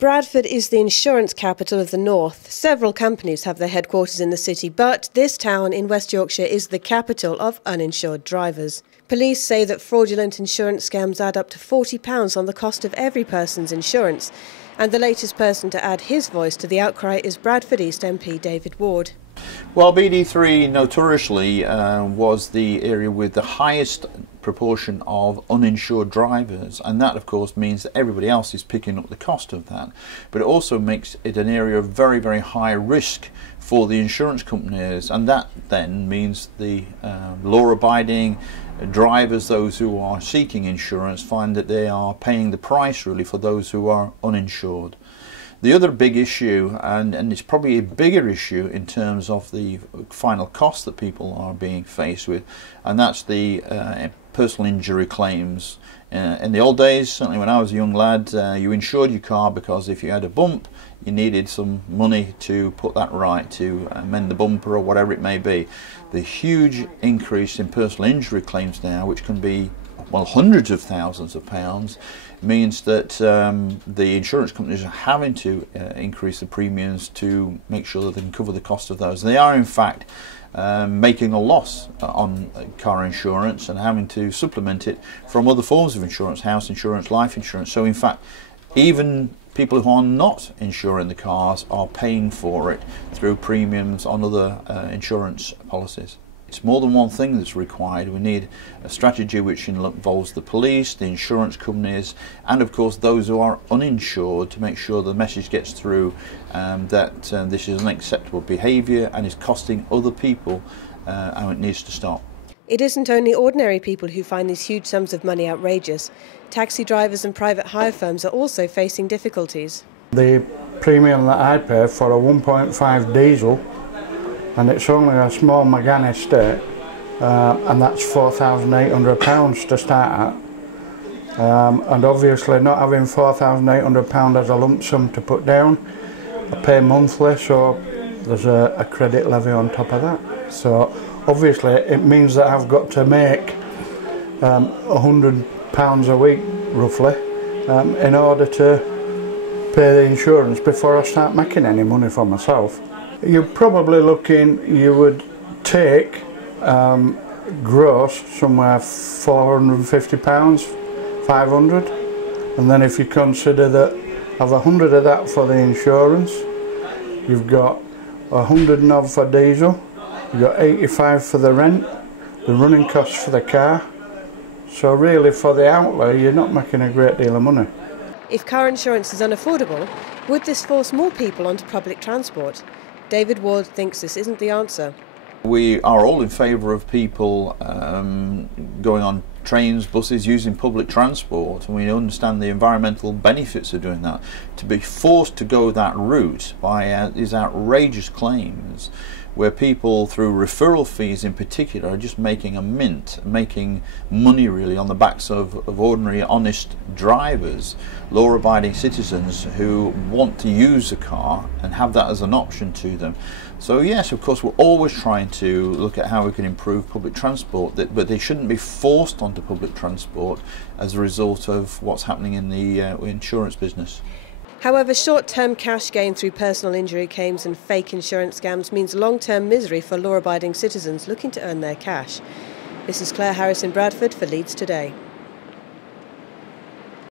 Bradford is the insurance capital of the north. Several companies have their headquarters in the city, but this town in West Yorkshire is the capital of uninsured drivers. Police say that fraudulent insurance scams add up to £40 on the cost of every person's insurance. And the latest person to add his voice to the outcry is Bradford East MP David Ward. Well, BD3 notoriously was the area with the highest proportion of uninsured drivers, and that of course means that everybody else is picking up the cost of that, but it also makes it an area of very, very high risk for the insurance companies, and that then means the law-abiding drivers, those who are seeking insurance, find that they are paying the price really for those who are uninsured. The other big issue, and it's probably a bigger issue in terms of the final cost that people are being faced with, and that's the personal injury claims. In the old days, certainly when I was a young lad, you insured your car because if you had a bump, you needed some money to put that right, to mend the bumper or whatever it may be. The huge increase in personal injury claims now, which can be, well, hundreds of thousands of pounds, means that the insurance companies are having to increase the premiums to make sure that they can cover the cost of those. They are in fact making a loss on car insurance and having to supplement it from other forms of insurance, house insurance, life insurance. So in fact, even people who are not insuring the cars are paying for it through premiums on other insurance policies. It's more than one thing that's required. We need a strategy which involves the police, the insurance companies, and of course those who are uninsured, to make sure the message gets through that this is unacceptable behaviour and is costing other people, and it needs to stop. It isn't only ordinary people who find these huge sums of money outrageous. Taxi drivers and private hire firms are also facing difficulties. The premium that I pay for a 1.5 diesel, and it's only a small Megane estate, and that's £4,800 to start at. And obviously not having £4,800 as a lump sum to put down, I pay monthly, so there's a credit levy on top of that. So obviously it means that I've got to make £100 a week roughly in order to pay the insurance before I start making any money for myself. You're probably looking, you would take gross somewhere £450, 500, and then if you consider that I've 100 of that for the insurance, you've got 100 and odd for diesel, you've got 85 for the rent, the running costs for the car, so really for the outlay you're not making a great deal of money. If car insurance is unaffordable, would this force more people onto public transport? David Ward thinks this isn't the answer. We are all in favour of people going on trains, buses, using public transport, and we understand the environmental benefits of doing that. To be forced to go that route by these outrageous claims, where people, through referral fees in particular, are just making a mint, making money really on the backs of ordinary, honest drivers, law-abiding citizens who want to use a car and have that as an option to them. So yes, of course, we're always trying to look at how we can improve public transport, but they shouldn't be forced onto public transport as a result of what's happening in the insurance business. However, short-term cash gain through personal injury claims and fake insurance scams means long-term misery for law-abiding citizens looking to earn their cash. This is Claire Harris in Bradford for Leeds Today.